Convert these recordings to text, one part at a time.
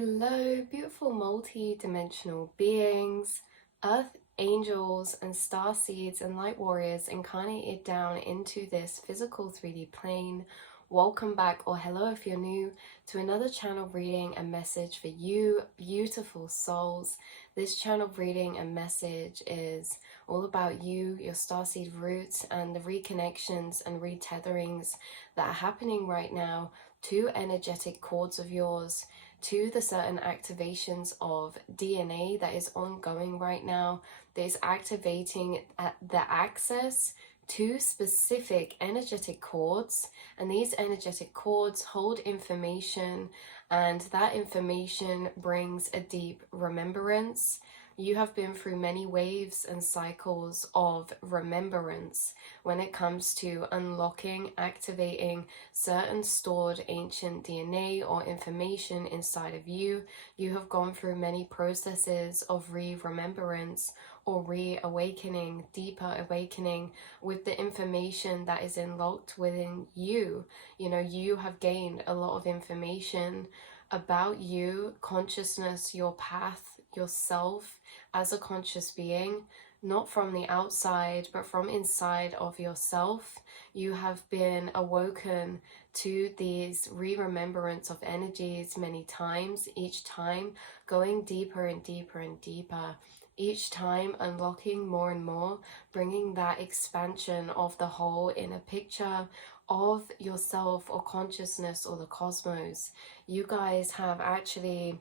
Hello, beautiful multi-dimensional beings, earth angels and star seeds and light warriors incarnated down into this physical 3D plane. Welcome back, or hello if you're new, to another channel reading and message for you, beautiful souls. This channel reading and message is all about you, your starseed roots, and the reconnections and retetherings that are happening right now to energetic cords of yours, to the certain activations of DNA that is ongoing right now, that is activating the access to specific energetic cords, and these energetic cords hold information, and that information brings a deep remembrance. You have been through many waves and cycles of remembrance when it comes to unlocking, activating certain stored ancient DNA or information inside of you. You have gone through many processes of remembrance or reawakening, deeper awakening with the information that is unlocked within you. You know, you have gained a lot of information about you, consciousness, your path, yourself as a conscious being, not from the outside, but from inside of yourself. You have been awoken to these remembrance of energies many times, each time going deeper and deeper and deeper, each time unlocking more and more, bringing that expansion of the whole in a picture of yourself or consciousness or the cosmos. You guys have actually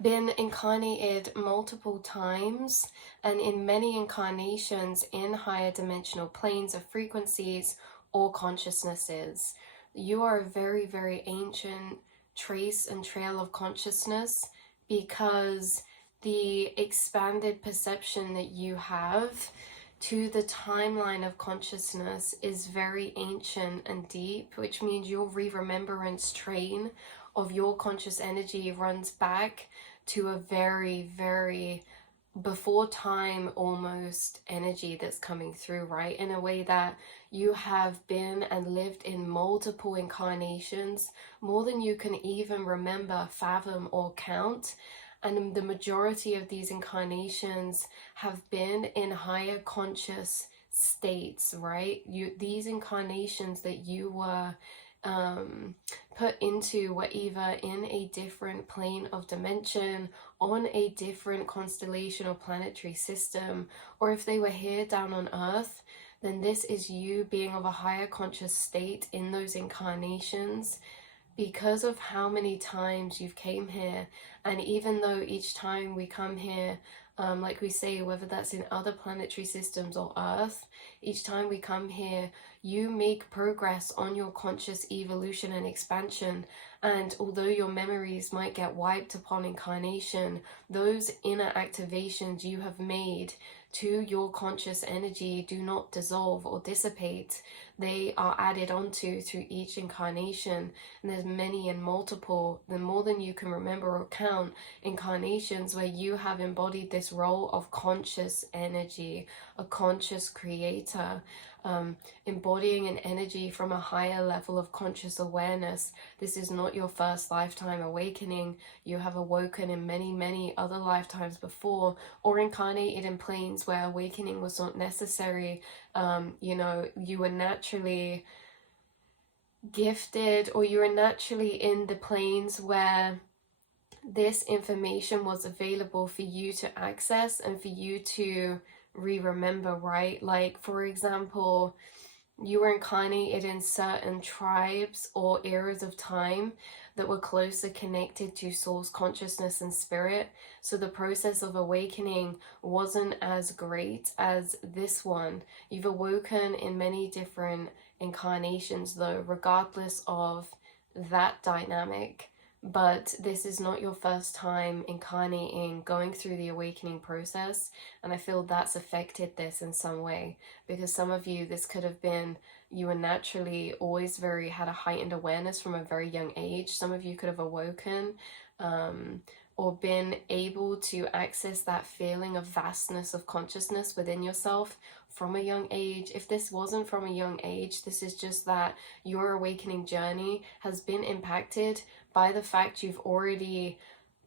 been incarnated multiple times, and in many incarnations in higher dimensional planes of frequencies or consciousnesses. You are a very, very ancient trace and trail of consciousness, because the expanded perception that you have to the timeline of consciousness is very ancient and deep, which means your remembrance train of your conscious energy runs back to a very, very before time almost energy that's coming through, right? In a way that you have been and lived in multiple incarnations, more than you can even remember, fathom, or count. And the majority of these incarnations have been in higher conscious states, right? These incarnations that you were put into were either in a different plane of dimension, on a different constellation or planetary system, or if they were here down on Earth, then this is you being of a higher conscious state in those incarnations, because of how many times you've came here. And even though each time we come here, like we say, whether that's in other planetary systems or Earth, each time we come here, you make progress on your conscious evolution and expansion. And although your memories might get wiped upon incarnation, those inner activations you have made to your conscious energy do not dissolve or dissipate. They are added onto through each incarnation, and there's many and multiple, the more than you can remember or count, incarnations where you have embodied this role of conscious energy, a conscious creator, embodying an energy from a higher level of conscious awareness. This is not your first lifetime awakening. You have awoken in many, many other lifetimes before, or incarnated in planes where awakening was not necessary. You know, you were naturally gifted, or you were naturally in the planes where this information was available for you to access and for you to remember, right? Like, for example, you were incarnated in certain tribes or eras of time that were closer connected to source consciousness and spirit, so the process of awakening wasn't as great as this one. You've awoken in many different incarnations though, regardless of that dynamic. But this is not your first time incarnating, going through the awakening process, and I feel that's affected this in some way, because some of you, this could have been, you were naturally always had a heightened awareness from a very young age. Some of you could have awoken or been able to access that feeling of vastness of consciousness within yourself from a young age. If this wasn't from a young age, this is just that your awakening journey has been impacted by the fact you've already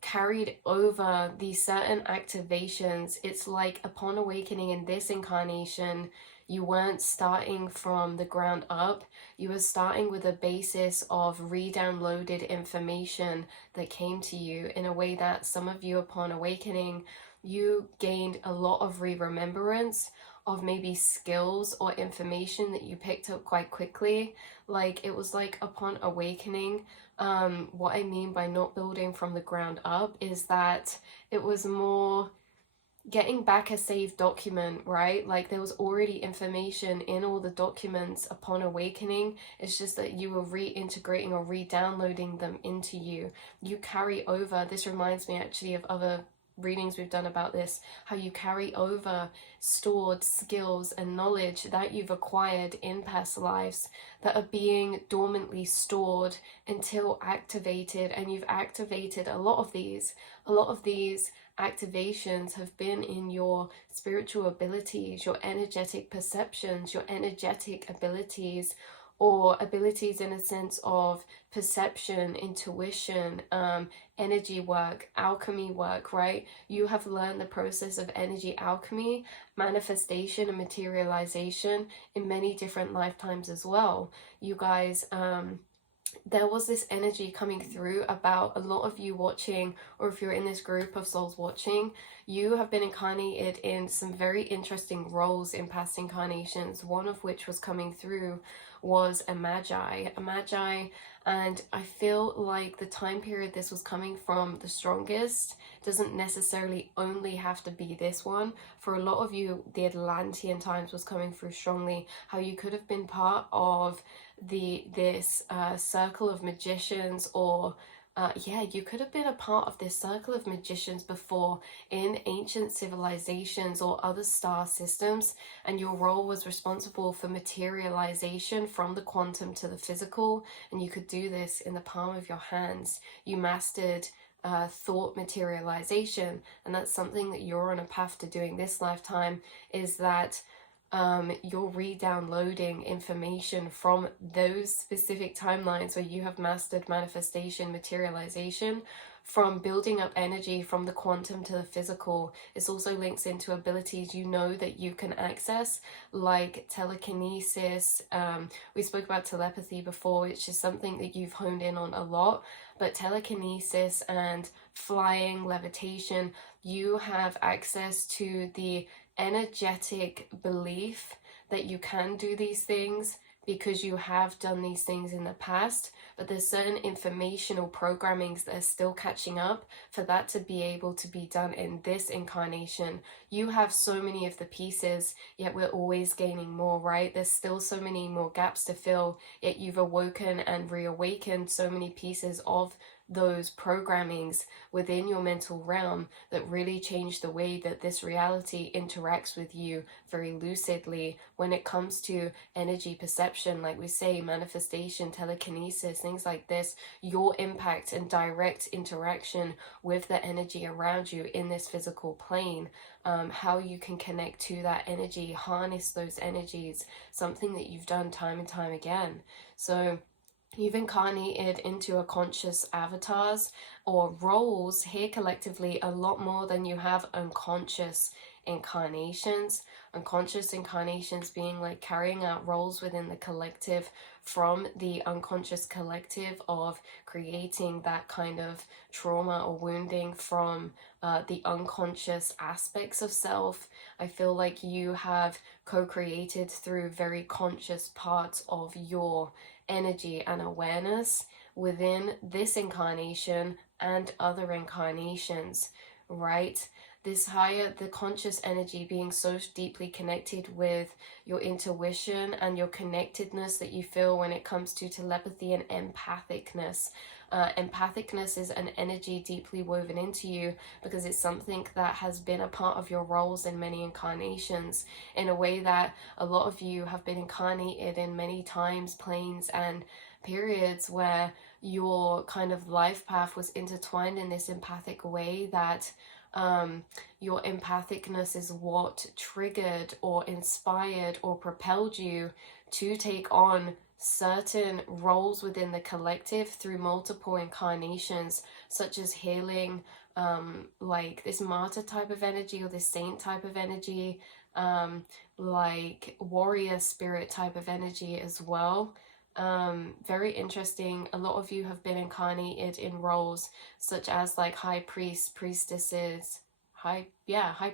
carried over these certain activations. It's like upon awakening in this incarnation, you weren't starting from the ground up. You were starting with a basis of re-downloaded information that came to you in a way that some of you, upon awakening, you gained a lot of re-remembrance of maybe skills or information that you picked up quite quickly. Like, it was like upon awakening, what I mean by not building from the ground up is that it was more getting back a saved document, right? Like, there was already information in all the documents upon awakening. It's just that you were reintegrating or re-downloading them into you. You carry over, this reminds me actually of other readings we've done about this, how you carry over stored skills and knowledge that you've acquired in past lives that are being dormantly stored until activated. And you've activated a lot of these activations have been in your spiritual abilities, your energetic perceptions, your energetic abilities, or abilities in a sense of perception, intuition, energy work, alchemy work, right? You have learned the process of energy alchemy, manifestation, and materialization in many different lifetimes as well. You guys, there was this energy coming through about a lot of you watching, or if you're in this group of souls watching, you have been incarnated in some very interesting roles in past incarnations, one of which was coming through was a magi, and I feel like the time period this was coming from the strongest doesn't necessarily only have to be this one. For a lot of you, the Atlantean times was coming through strongly, how you could have been part of this circle of magicians, or you could have been a part of this circle of magicians before in ancient civilizations or other star systems, and your role was responsible for materialization from the quantum to the physical, and you could do this in the palm of your hands. You mastered thought materialization, and that's something that you're on a path to doing this lifetime, is that you're re-downloading information from those specific timelines where you have mastered manifestation, materialization, from building up energy from the quantum to the physical. This also links into abilities you know that you can access, like telekinesis. We spoke about telepathy before, which is something that you've honed in on a lot, but telekinesis and flying, levitation, you have access to the energetic belief that you can do these things because you have done these things in the past, but there's certain informational programmings that are still catching up for that to be able to be done in this incarnation. You have so many of the pieces, yet we're always gaining more, right? There's still so many more gaps to fill, yet you've awoken and reawakened so many pieces of those programmings within your mental realm that really change the way that this reality interacts with you very lucidly when it comes to energy perception, like we say, manifestation, telekinesis, things like this. Your impact and direct interaction with the energy around you in this physical plane, how you can connect to that energy, harness those energies, something that you've done time and time again. So you've incarnated into a conscious avatars or roles here collectively a lot more than you have unconscious incarnations. Unconscious incarnations being like carrying out roles within the collective from the unconscious collective of creating that kind of trauma or wounding from the unconscious aspects of self. I feel like you have co-created through very conscious parts of your energy and awareness within this incarnation and other incarnations, right? This higher, the conscious energy being so deeply connected with your intuition and your connectedness that you feel when it comes to telepathy and empathicness. Empathicness is an energy deeply woven into you because it's something that has been a part of your roles in many incarnations, in a way that a lot of you have been incarnated in many times, planes, and periods where your kind of life path was intertwined in this empathic way, that your empathicness is what triggered or inspired or propelled you to take on certain roles within the collective through multiple incarnations, such as healing, like this martyr type of energy or this saint type of energy, like warrior spirit type of energy as well. Very interesting. A lot of you have been incarnated in roles such as like high priest, priestesses, high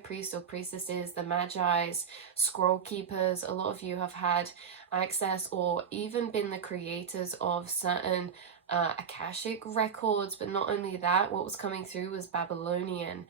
priest or priestesses, the magi's, scroll keepers. A lot of you have had access or even been the creators of certain Akashic records. But not only that, what was coming through was Babylonian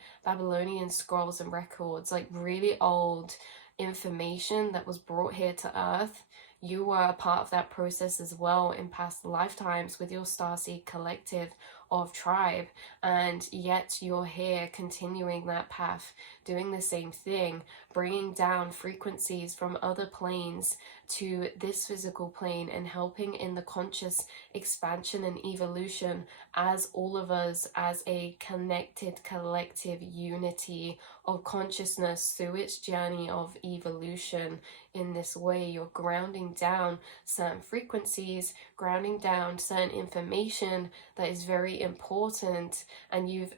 scrolls and records, like really old information that was brought here to earth. You were a part of that process as well in past lifetimes with your starseed collective of tribe, and yet you're here continuing that path, doing the same thing, bringing down frequencies from other planes to this physical plane and helping in the conscious expansion and evolution as all of us, as a connected collective unity of consciousness through its journey of evolution. In this way, you're grounding down certain frequencies, grounding down certain information that is very important, and you've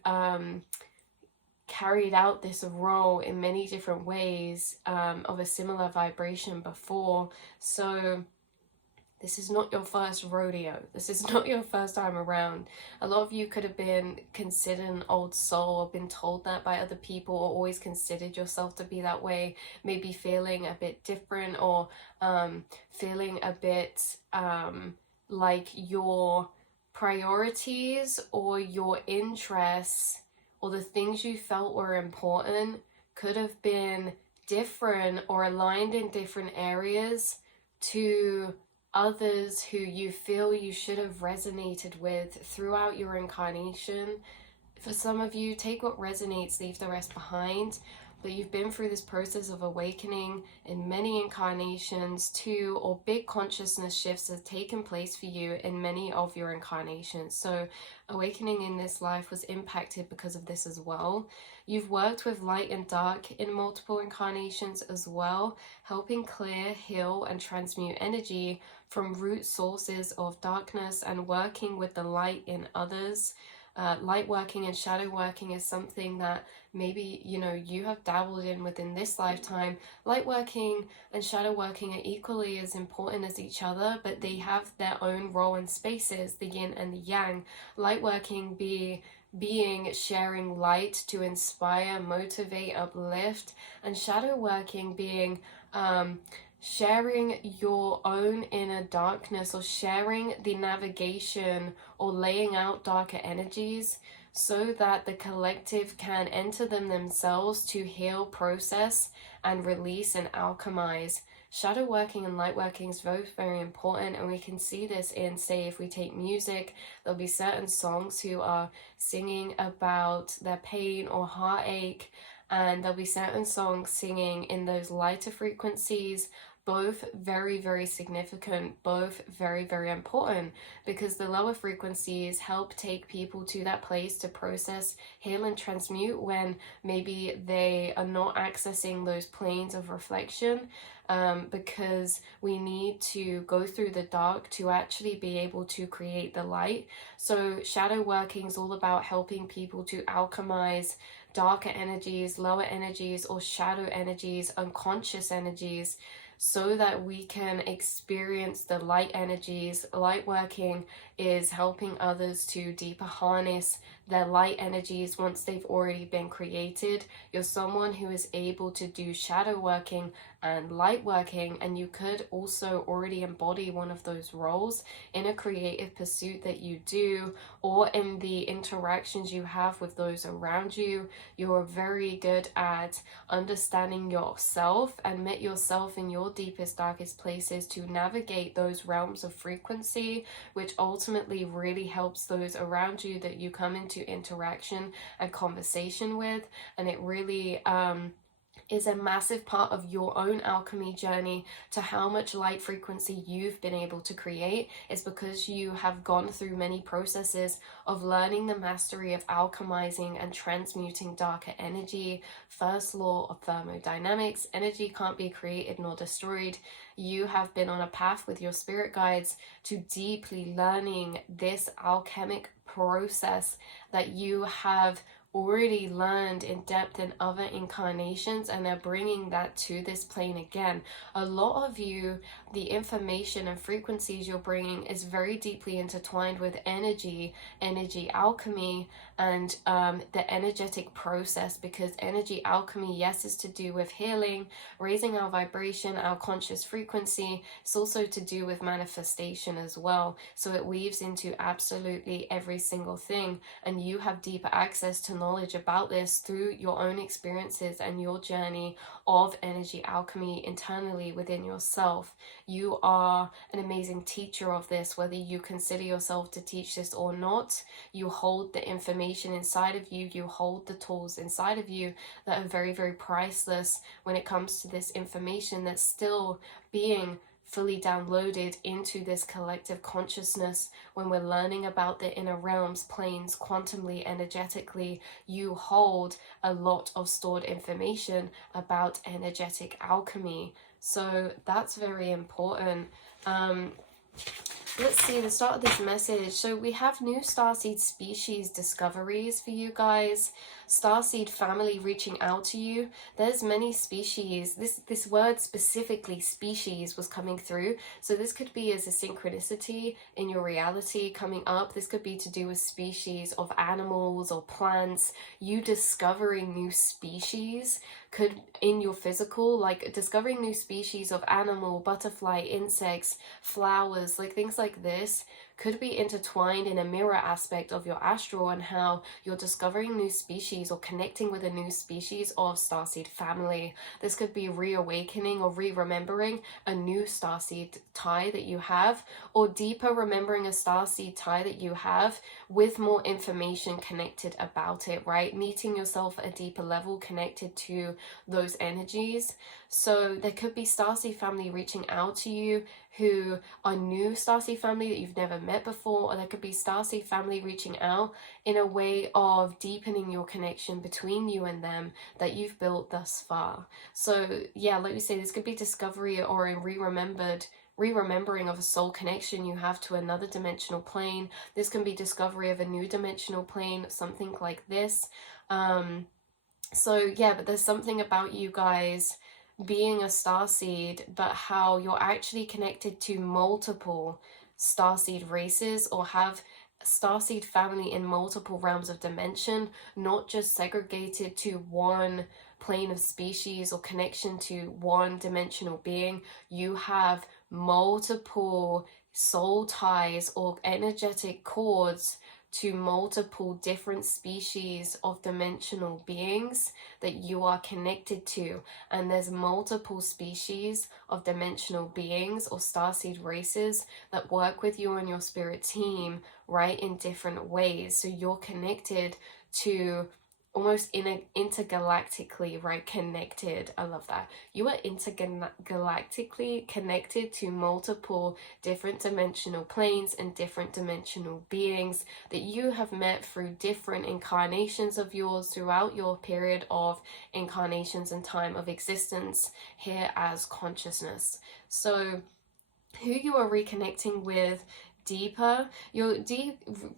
carried out this role in many different ways of a similar vibration before. So this is not your first rodeo. This is not your first time around. A lot of you could have been considered an old soul or been told that by other people, or always considered yourself to be that way, maybe feeling a bit different, or feeling a bit like your priorities or your interests or the things you felt were important could have been different or aligned in different areas to others who you feel you should have resonated with throughout your incarnation. For some of you, take what resonates, leave the rest behind. But you've been through this process of awakening in many incarnations too, or big consciousness shifts have taken place for you in many of your incarnations. So awakening in this life was impacted because of this as well. You've worked with light and dark in multiple incarnations as well, helping clear, heal, and transmute energy from root sources of darkness and working with the light in others. Light working and shadow working is something that maybe you have dabbled in within this lifetime. Light working and shadow working are equally as important as each other, but they have their own role and spaces, the yin and the yang. Light working being sharing light to inspire, motivate, uplift, and shadow working being sharing your own inner darkness, or sharing the navigation or laying out darker energies so that the collective can enter them themselves to heal, process, and release and alchemize. Shadow working and light working is very, very important, and we can see this in, say, if we take music, there'll be certain songs who are singing about their pain or heartache, and there'll be certain songs singing in those lighter frequencies. Both very, very significant, both very, very important, because the lower frequencies help take people to that place to process, heal, and transmute when maybe they are not accessing those planes of reflection, because we need to go through the dark to actually be able to create the light. So shadow working is all about helping people to alchemize darker energies, lower energies, or shadow energies, unconscious energies, so that we can experience the light energies. Light working is helping others to deeper harness their light energies once they've already been created. You're someone who is able to do shadow working and light working, and you could also already embody one of those roles in a creative pursuit that you do, or in the interactions you have with those around you. You're very good at understanding yourself and met yourself in your deepest, darkest places to navigate those realms of frequency, which ultimately really helps those around you that you come into interaction and conversation with. And it really is a massive part of your own alchemy journey to how much light frequency you've been able to create is because you have gone through many processes of learning the mastery of alchemizing and transmuting darker energy. First law of thermodynamics: energy can't be created nor destroyed. You have been on a path with your spirit guides to deeply learning this alchemic process that you have already learned in depth in other incarnations, and they're bringing that to this plane again. A lot of you, the information and frequencies you're bringing is very deeply intertwined with energy alchemy, and the energetic process, because energy alchemy, yes, is to do with healing, raising our vibration, our conscious frequency. It's also to do with manifestation as well. So it weaves into absolutely every single thing, and you have deeper access to knowledge about this through your own experiences and your journey of energy alchemy internally within yourself. You are an amazing teacher of this, whether you consider yourself to teach this or not. You hold the information inside of you, you hold the tools inside of you that are very, very priceless when it comes to this information that's still being fully downloaded into this collective consciousness. When we're learning about the inner realms, planes, quantumly, energetically, you hold a lot of stored information about energetic alchemy. So that's very important. Let's see the start of this message. So we have new starseed species discoveries for you guys. Starseed family reaching out to you. There's many species. This word specifically, species, was coming through. So this could be as a synchronicity in your reality coming up. This could be to do with species of animals or plants. You discovering new species could, in your physical, like discovering new species of animal, butterfly, insects, flowers, like things like this could be intertwined in a mirror aspect of your astral, and how you're discovering new species or connecting with a new species of starseed family. This could be reawakening or re-remembering a new starseed tie that you have, or deeper remembering a starseed tie that you have with more information connected about it, right? Meeting yourself at a deeper level connected to those energies. So there could be starseed family reaching out to you who are new starseed family that you've never met before, or there could be starseed family reaching out in a way of deepening your connection between you and them that you've built thus far. So yeah, like we say, this could be discovery or a re-remembering of a soul connection you have to another dimensional plane. This can be discovery of a new dimensional plane, something like this. So yeah, but there's something about you guys being a starseed, but how you're actually connected to multiple starseed races, or have starseed family in multiple realms of dimension, not just segregated to one plane of species or connection to one dimensional being. You have multiple soul ties or energetic cords to multiple different species of dimensional beings that you are connected to, and there's multiple species of dimensional beings or starseed races that work with you and your spirit team, right, in different ways. So you're connected to almost intergalactically, right, connected. I love that. You are intergalactically connected to multiple different dimensional planes and different dimensional beings that you have met through different incarnations of yours throughout your period of incarnations and time of existence here as consciousness. So who you are reconnecting with deeper, you're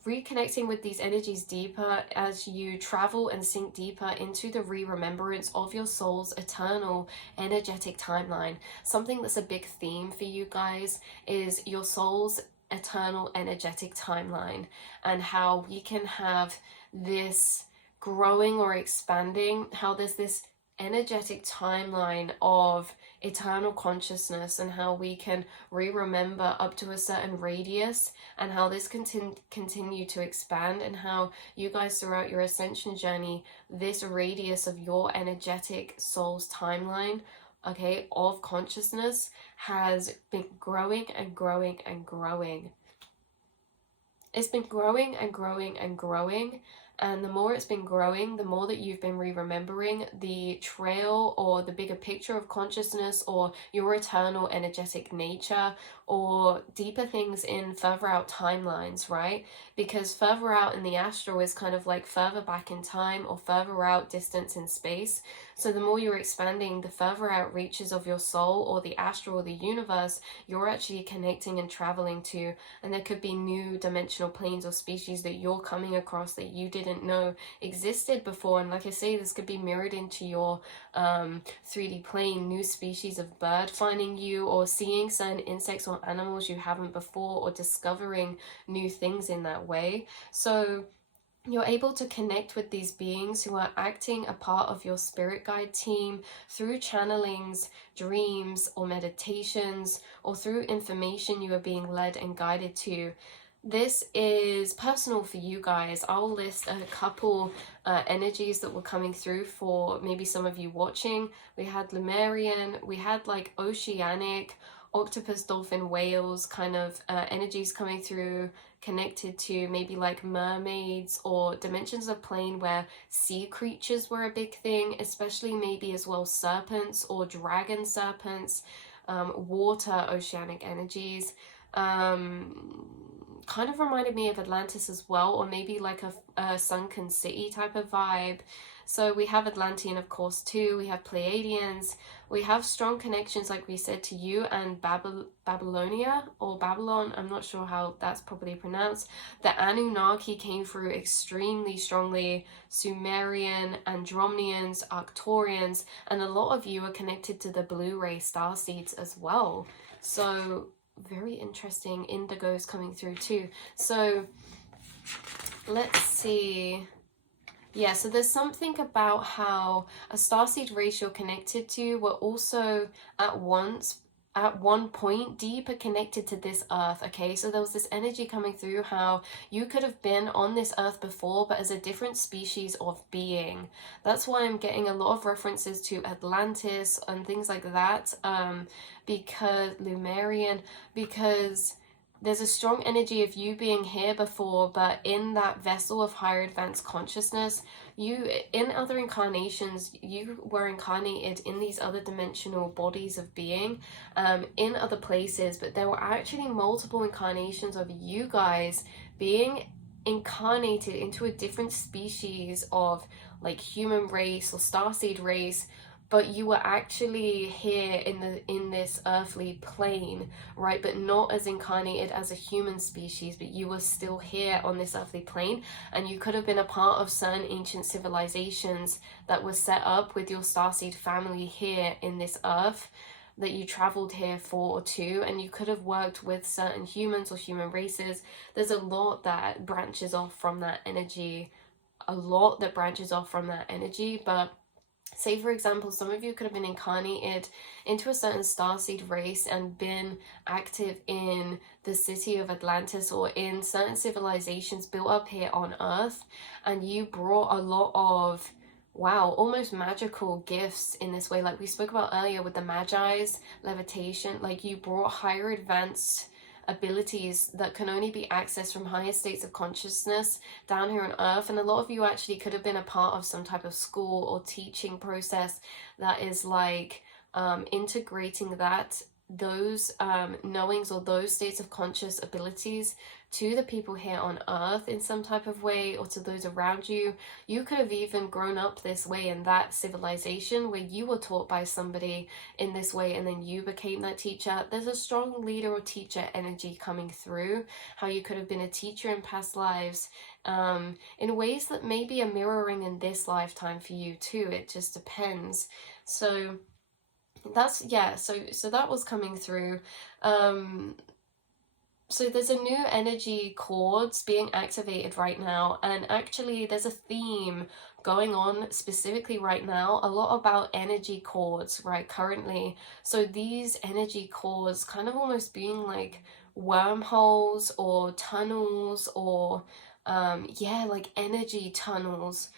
reconnecting with these energies deeper as you travel and sink deeper into the remembrance of your soul's eternal energetic timeline. Something that's a big theme for you guys is your soul's eternal energetic timeline, and how we can have this growing or expanding, how there's this energetic timeline of eternal consciousness, and how we can remember up to a certain radius, and how this can continue to expand, and how you guys throughout your ascension journey, this radius of your energetic soul's timeline, okay, of consciousness has been growing and growing and growing. It's been growing and growing and growing, and the more it's been growing, the more that you've been remembering the trail or the bigger picture of consciousness or your eternal energetic nature or deeper things in further out timelines, right? Because further out in the astral is kind of like further back in time or further out distance in space. So the more you're expanding, the further out reaches of your soul or the astral or the universe you're actually connecting and traveling to. And there could be new dimensional planes or species that you're coming across that you didn't know existed before. And like I say, this could be mirrored into your 3D plane, new species of bird finding you, or seeing certain insects or animals you haven't before, or discovering new things in that way. So you're able to connect with these beings who are acting a part of your spirit guide team through channelings, dreams, or meditations, or through information you are being led and guided to. This is personal for you guys. I'll list a couple energies that were coming through for maybe some of you watching. We had Lemurian, we had like oceanic, octopus, dolphin, whales kind of energies coming through, connected to maybe like mermaids or dimensions of plane where sea creatures were a big thing, especially maybe as well serpents or dragon serpents, water, oceanic energies. Kind of reminded me of Atlantis as well, or maybe like a sunken city type of vibe. So we have Atlantean, of course, too. We have Pleiadians. We have strong connections, like we said, to you and Babylonia or Babylon. I'm not sure how that's properly pronounced. The Anunnaki came through extremely strongly. Sumerian, Andromedians, Arcturians, and a lot of you are connected to the Blu-ray starseeds as well. So very interesting. Indigos coming through too. So let's see. Yeah, so there's something about how a starseed race you're connected to were also at one point deeper connected to this earth. Okay, so there was this energy coming through how you could have been on this earth before, but as a different species of being. That's why I'm getting a lot of references to Atlantis and things like that, because Lemurian, because there's a strong energy of you being here before, but in that vessel of higher advanced consciousness, you, in other incarnations, you were incarnated in these other dimensional bodies of being, in other places, but there were actually multiple incarnations of you guys being incarnated into a different species of like human race or starseed race, but you were actually here in this earthly plane, right? But not as incarnated as a human species, but you were still here on this earthly plane, and you could have been a part of certain ancient civilizations that were set up with your starseed family here in this earth that you traveled here for or to, and you could have worked with certain humans or human races. There's a lot that branches off from that energy, but say, for example, some of you could have been incarnated into a certain starseed race and been active in the city of Atlantis or in certain civilizations built up here on Earth, and you brought a lot of, wow, almost magical gifts in this way. Like we spoke about earlier with the Magi's levitation, like you brought higher advanced abilities that can only be accessed from higher states of consciousness down here on earth. And a lot of you actually could have been a part of some type of school or teaching process that is like integrating those knowings or those states of conscious abilities to the people here on earth in some type of way, or to those around you. You could have even grown up this way in that civilization where you were taught by somebody in this way, and then you became that teacher. There's a strong leader or teacher energy coming through, how you could have been a teacher in past lives, in ways that maybe are mirroring in this lifetime for you too. It just depends. So that's, yeah, so that was coming through. So there's a new energy chords being activated right now, and actually there's a theme going on specifically right now, a lot about energy chords right currently. So these energy chords kind of almost being like wormholes or tunnels, or yeah, like energy tunnels,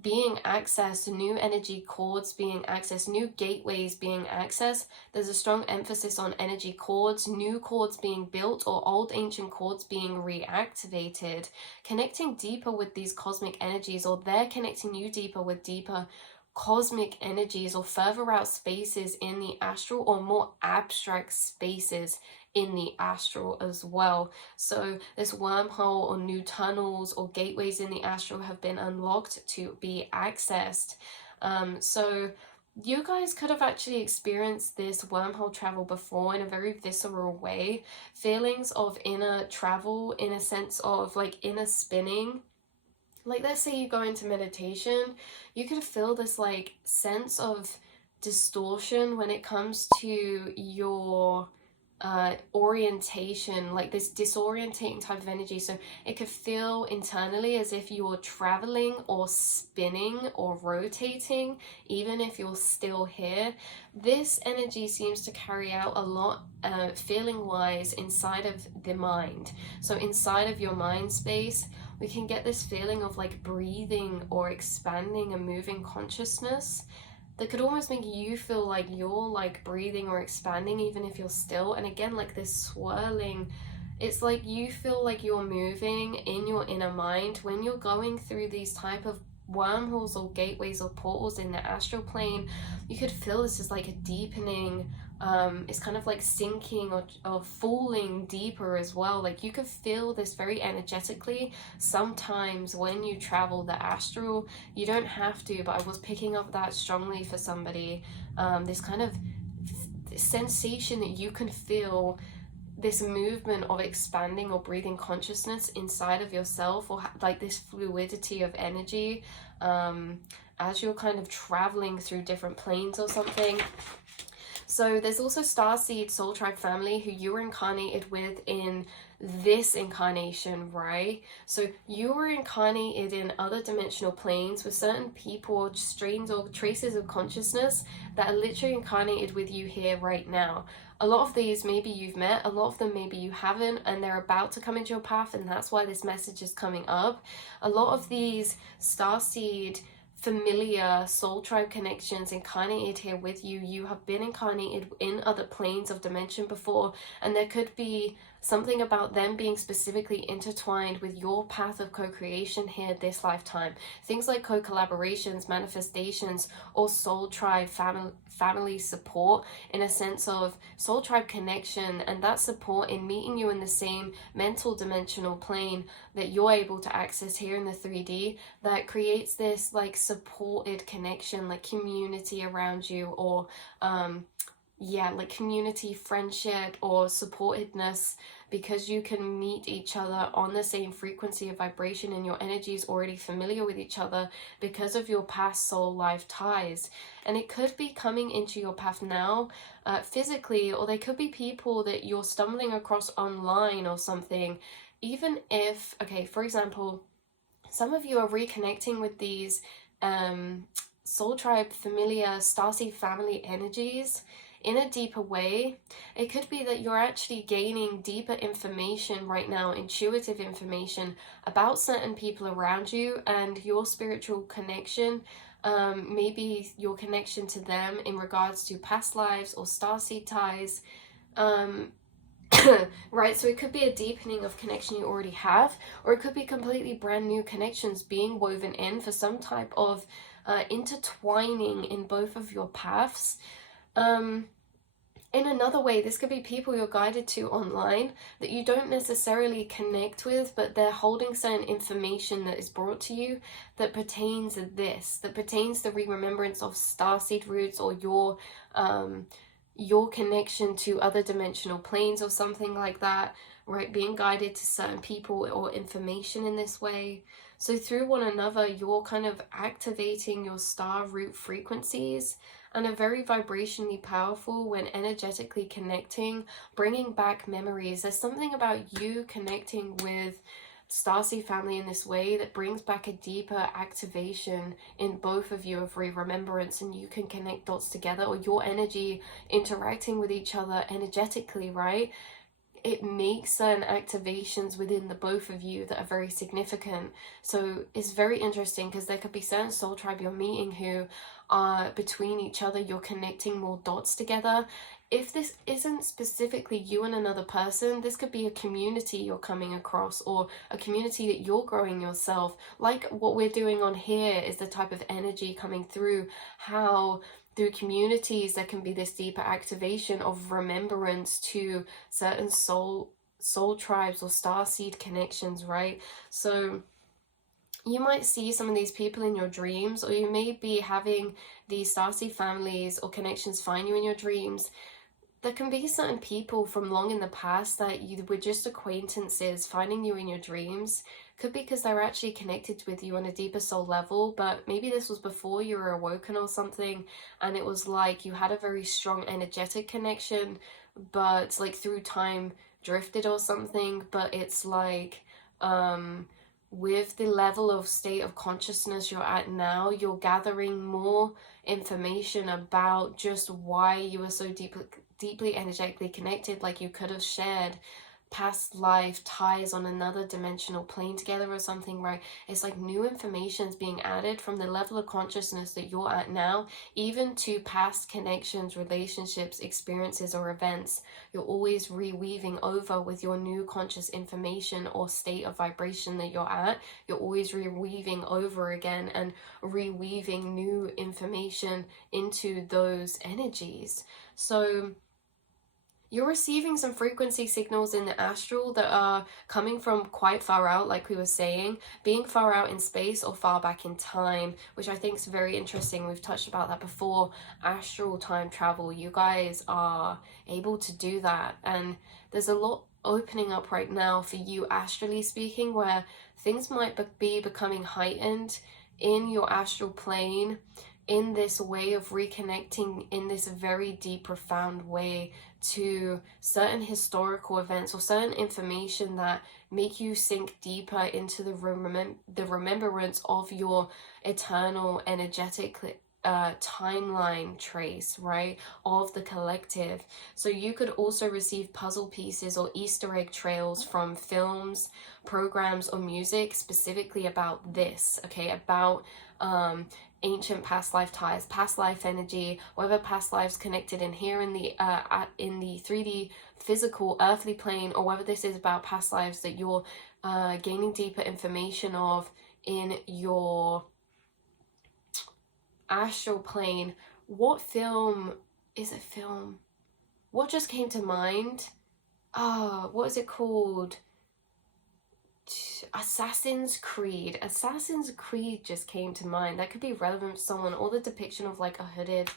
being accessed, new energy cords being accessed, new gateways being accessed. There's a strong emphasis on energy cords, new cords being built, or old ancient cords being reactivated, connecting deeper with these cosmic energies, or they're connecting you deeper with deeper cosmic energies, or further out spaces in the astral, or more abstract spaces in the astral as well. So this wormhole or new tunnels or gateways in the astral have been unlocked to be accessed. So you guys could have actually experienced this wormhole travel before in a very visceral way. Feelings of inner travel, in a sense of like inner spinning. Like, let's say you go into meditation, you could feel this like sense of distortion when it comes to your orientation, like this disorientating type of energy. So it could feel internally as if you're traveling or spinning or rotating, even if you're still here. This energy seems to carry out a lot feeling wise inside of the mind. So inside of your mind space, we can get this feeling of like breathing or expanding and moving consciousness that could almost make you feel like you're like breathing or expanding even if you're still. And again, like this swirling, it's like you feel like you're moving in your inner mind when you're going through these type of wormholes or gateways or portals in the astral plane. You could feel this as like a deepening, it's kind of like sinking or falling deeper as well. Like you could feel this very energetically. Sometimes when you travel the astral, you don't have to, but I was picking up that strongly for somebody, this kind of sensation that you can feel, this movement of expanding or breathing consciousness inside of yourself, or like this fluidity of energy as you're kind of traveling through different planes or something. So there's also Starseed Soul Tribe family who you were incarnated with in this incarnation, right? So you were incarnated in other dimensional planes with certain people, strains or traces of consciousness that are literally incarnated with you here right now. A lot of these maybe you've met, a lot of them maybe you haven't, and they're about to come into your path, and that's why this message is coming up. A lot of these Starseed familiar soul tribe connections incarnated here with you. You have been incarnated in other planes of dimension before, and there could be something about them being specifically intertwined with your path of co-creation here this lifetime. Things like co-collaborations, manifestations, or soul tribe family support, in a sense of soul tribe connection, and that support in meeting you in the same mental dimensional plane that you're able to access here in the 3D, that creates this like supported connection, like community around you, or like community, friendship, or supportedness, because you can meet each other on the same frequency of vibration and your energy is already familiar with each other because of your past soul life ties. And it could be coming into your path now physically, or they could be people that you're stumbling across online or something. Even if, okay, for example, some of you are reconnecting with these soul tribe familiar starseed family energies in a deeper way. It could be that you're actually gaining deeper information right now, intuitive information about certain people around you and your spiritual connection, maybe your connection to them in regards to past lives or starseed ties. Right, so it could be a deepening of connection you already have, or it could be completely brand new connections being woven in for some type of intertwining in both of your paths. In another way, this could be people you're guided to online that you don't necessarily connect with, but they're holding certain information that is brought to you that pertains to this, that pertains to the remembrance of starseed roots, or your connection to other dimensional planes or something like that, right? Being guided to certain people or information in this way. So through one another, you're kind of activating your star root frequencies, and are very vibrationally powerful when energetically connecting, bringing back memories. There's something about you connecting with Starseed family in this way that brings back a deeper activation in both of you of remembrance, and you can connect dots together, or your energy interacting with each other energetically, right? it makes certain activations within the both of you that are very significant. So it's very interesting because there could be certain soul tribe you're meeting who are between each other, you're connecting more dots together. If this isn't specifically you and another person, this could be a community you're coming across, or a community that you're growing yourself. Like what we're doing on here is the type of energy coming through, how through communities there can be this deeper activation of remembrance to certain soul tribes or starseed connections, right? So you might see some of these people in your dreams, or you may be having these starseed families or connections find you in your dreams. There can be certain people from long in the past that you were just acquaintances finding you in your dreams. Could be because they're actually connected with you on a deeper soul level, but maybe this was before you were awoken or something, and it was like you had a very strong energetic connection, but like through time drifted or something. But it's like with the level of state of consciousness you're at now, you're gathering more information about just why you were so deeply energetically connected. Like you could have shared past life ties on another dimensional plane together or something, right? It's like new information is being added from the level of consciousness that you're at now, even to past connections, relationships, experiences, or events. You're always reweaving over with your new conscious information or state of vibration that you're at. You're always reweaving over again and reweaving new information into those energies. So you're receiving some frequency signals in the astral that are coming from quite far out, like we were saying, being far out in space or far back in time, which I think is very interesting. We've touched about that before. Astral time travel, you guys are able to do that, and there's a lot opening up right now for you astrally speaking, where things might be becoming heightened in your astral plane in this way of reconnecting in this very deep, profound way to certain historical events or certain information that make you sink deeper into the remembrance of your eternal energetic timeline trace, right, of the collective. So you could also receive puzzle pieces or Easter egg trails from films, programs, or music specifically about this, okay, about ancient past life ties, past life energy, whether past lives connected in here in the 3D physical earthly plane, or whether this is about past lives that you're gaining deeper information of in your astral plane. What film is it? Film? What just came to mind? What is it called? Assassin's Creed just came to mind. That could be relevant to someone, or the depiction of like a hooded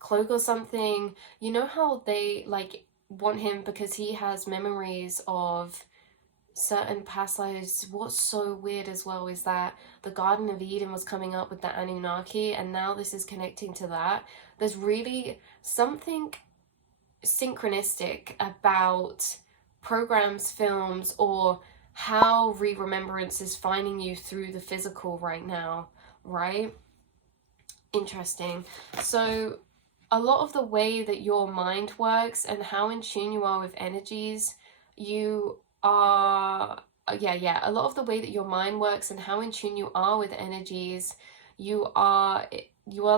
cloak or something. You know how they like want him because he has memories of certain past lives. What's so weird as well is that the Garden of Eden was coming up with the Anunnaki, and now this is connecting to that. There's really something synchronistic about programs, films, or how remembrance is finding you through the physical right now, right? Interesting. So a lot of the way that your mind works and how in tune you are with energies, you are a lot of the way that your mind works and how in tune you are with energies, you are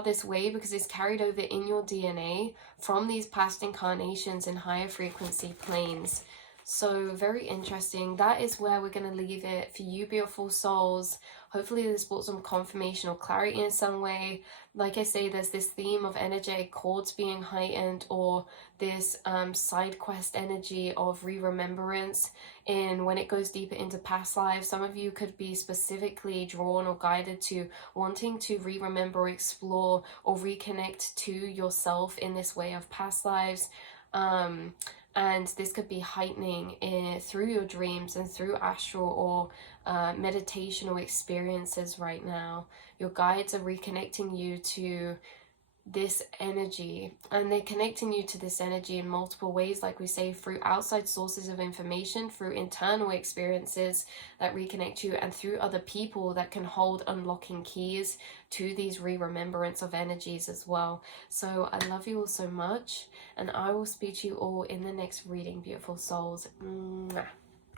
this way because it's carried over in your DNA from these past incarnations in higher frequency planes. So very interesting. That is where we're going to leave it for you, beautiful souls. Hopefully this brought some confirmation or clarity in some way. Like I say, there's this theme of energetic cords being heightened, or this side quest energy of remembrance. And when it goes deeper into past lives, some of you could be specifically drawn or guided to wanting to remember, explore, or reconnect to yourself in this way of past lives. And this could be heightening through your dreams and through astral or meditational experiences right now. Your guides are reconnecting you to this energy, and they're connecting you to this energy in multiple ways, like we say, through outside sources of information, through internal experiences that reconnect you, and through other people that can hold unlocking keys to these re-remembrance of energies as well. So I love you all so much, and I will speak to you all in the next reading, beautiful souls. Mwah.